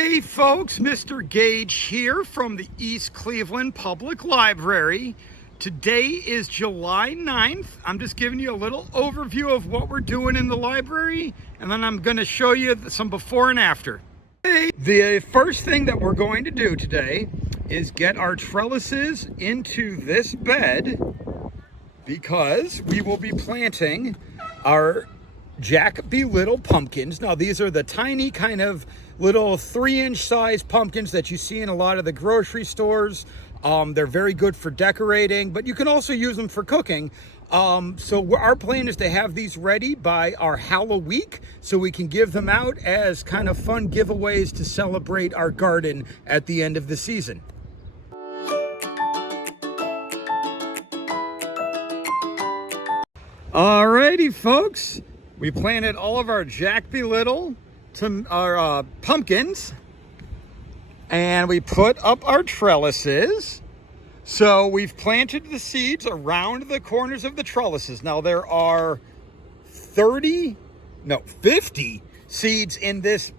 Hey folks, Mr. Gage here from the East Cleveland Public Library. Today is July 9th. I'm just giving you a little overview of what we're doing in the library, and then I'm going to show you some before and after. Hey, the first thing that we're going to do today is get our trellises into this bed because we will be planting our Jack Be Little pumpkins. Now these are the tiny kind of little 3-inch size pumpkins that you see in a lot of the grocery stores. They're very good for decorating, but you can also use them for cooking. So our plan is to have these ready by our Halloween week so we can give them out as kind of fun giveaways to celebrate our garden at the end of the season. Alrighty folks, we planted all of our Jack Be Little pumpkins, and we put up our trellises. So we've planted the seeds around the corners of the trellises. Now there are 50 seeds in this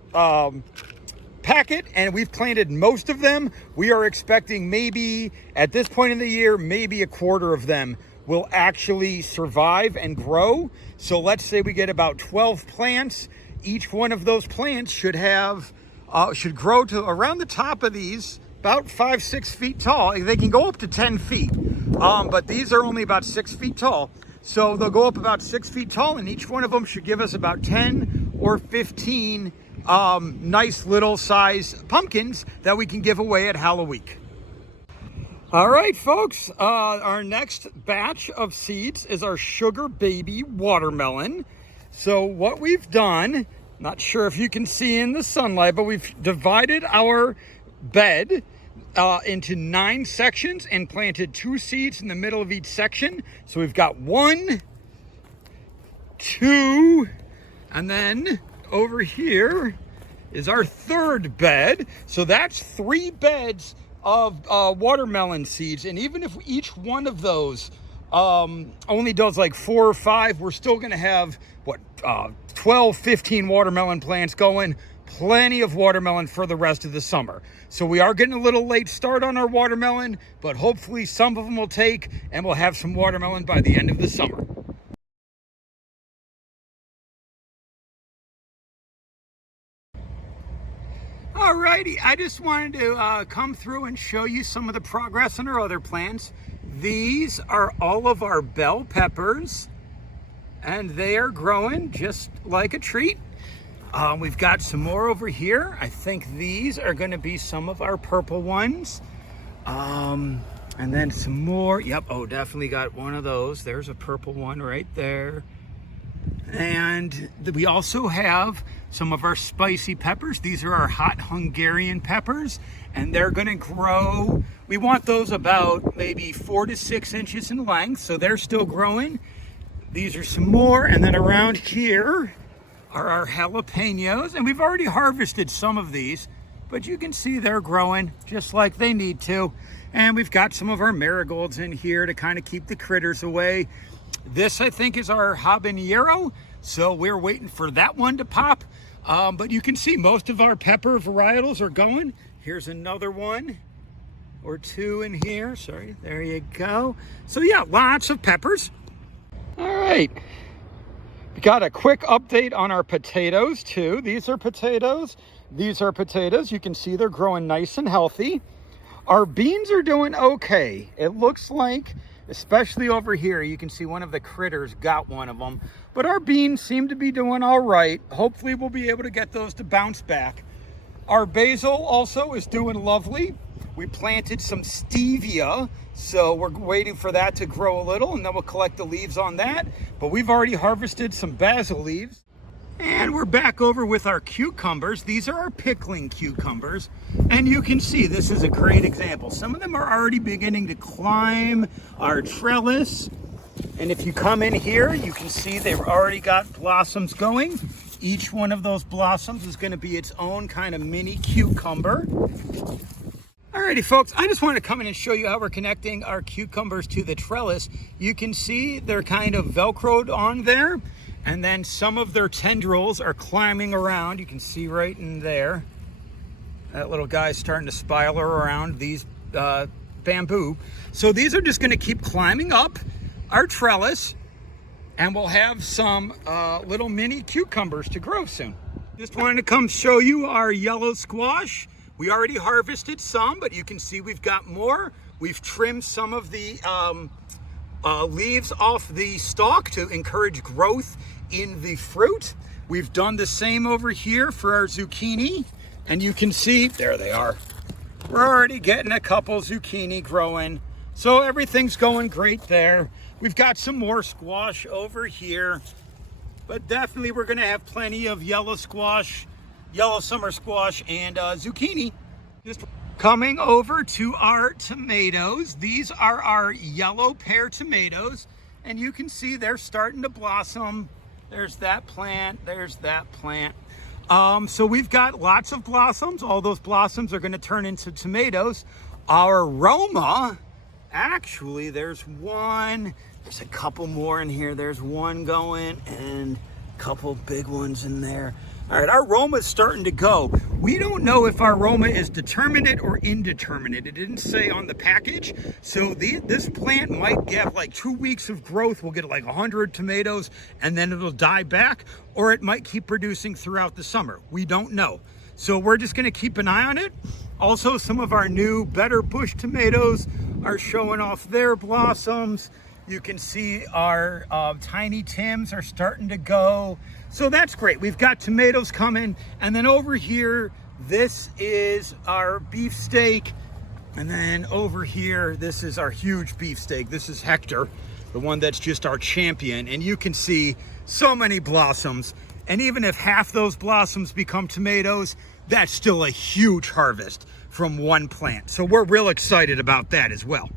packet, and we've planted most of them. We are expecting maybe at this point in the year, maybe a quarter of them will actually survive and grow. So let's say we get about 12 plants. Each one of those plants should grow to around the top of these, about 5-6 feet tall. They can go up to 10 feet, but these are only about 6 feet tall. So they'll go up about 6 feet tall, and each one of them should give us about 10 or 15 nice little size pumpkins that we can give away at Halloween. All right, folks, our next batch of seeds is our Sugar Baby watermelon. So what we've done, not sure if you can see in the sunlight, but we've divided our bed into 9 sections and planted 2 seeds in the middle of each section. So we've got 1, 2, and then over here is our 3rd bed. So that's 3 beds of watermelon seeds, and even if each one of those only does like 4 or 5, we're still going to have 12, 15 watermelon plants going. Plenty of watermelon for the rest of the summer. So we are getting a little late start on our watermelon, but hopefully some of them will take, and we'll have some watermelon by the end of the summer. Alrighty, I just wanted to come through and show you some of the progress on our other plants. These are all of our bell peppers, and they are growing just like a treat. We've got some more over here. I think these are going to be some of our purple ones. And then some more. Yep, oh, definitely got one of those. There's a purple one right there. And we also have some of our spicy peppers. These are our hot Hungarian peppers, and they're going to grow. We want those about maybe 4 to 6 inches in length, so they're still growing. These are some more, and then around here are our jalapenos, and we've already harvested some of these, but you can see they're growing just like they need to. And we've got some of our marigolds in here to kind of keep the critters away. This, I think, is our habanero, so we're waiting for that one to pop. But you can see most of our pepper varietals are going. Here's another one or 2 in here. Sorry, there you go. So yeah, lots of peppers. All right. We got a quick update on our potatoes too. These are potatoes. These are potatoes. You can see they're growing nice and healthy. Our beans are doing okay. It looks like, especially over here, you can see one of the critters got one of them. But our beans seem to be doing all right. Hopefully we'll be able to get those to bounce back. Our basil also is doing lovely. We planted some stevia, so we're waiting for that to grow a little, and then we'll collect the leaves on that. But we've already harvested some basil leaves. And we're back over with our cucumbers. These are our pickling cucumbers. And you can see this is a great example. Some of them are already beginning to climb our trellis. And if you come in here, you can see they've already got blossoms going. Each one of those blossoms is going to be its own kind of mini cucumber. Alrighty folks, I just want to come in and show you how we're connecting our cucumbers to the trellis. You can see they're kind of velcroed on there. And then some of their tendrils are climbing around. You can see right in there. That little guy's starting to spiral around these bamboo. So these are just going to keep climbing up our trellis, and we'll have some little mini cucumbers to grow soon. Just wanted to come show you our yellow squash. We already harvested some, but you can see we've got more. We've trimmed some of the leaves off the stalk to encourage growth in the fruit. We've done the same over here for our zucchini, and you can see, there they are. We're already getting a couple zucchini growing, so everything's going great there. We've got some more squash over here, but definitely we're gonna have plenty of yellow squash, yellow summer squash, and zucchini. Just coming over to our tomatoes. These are our yellow pear tomatoes, and you can see they're starting to blossom. There's that plant, there's that plant. So we've got lots of blossoms. All those blossoms are gonna turn into tomatoes. Our Roma, actually there's one, there's a couple more in here. There's one going and a couple big ones in there. All right, our Roma is starting to go. We don't know if our Roma is determinate or indeterminate. It didn't say on the package. So this plant might get like 2 weeks of growth. We'll get like 100 tomatoes and then it'll die back, or it might keep producing throughout the summer. We don't know. So we're just gonna keep an eye on it. Also, some of our new better bush tomatoes are showing off their blossoms. You can see our tiny Tims are starting to go. So that's great. We've got tomatoes coming. And then over here, this is our beefsteak. And then over here, this is our huge beefsteak. This is Hector, the one that's just our champion. And you can see so many blossoms. And even if half those blossoms become tomatoes, that's still a huge harvest from one plant. So we're real excited about that as well.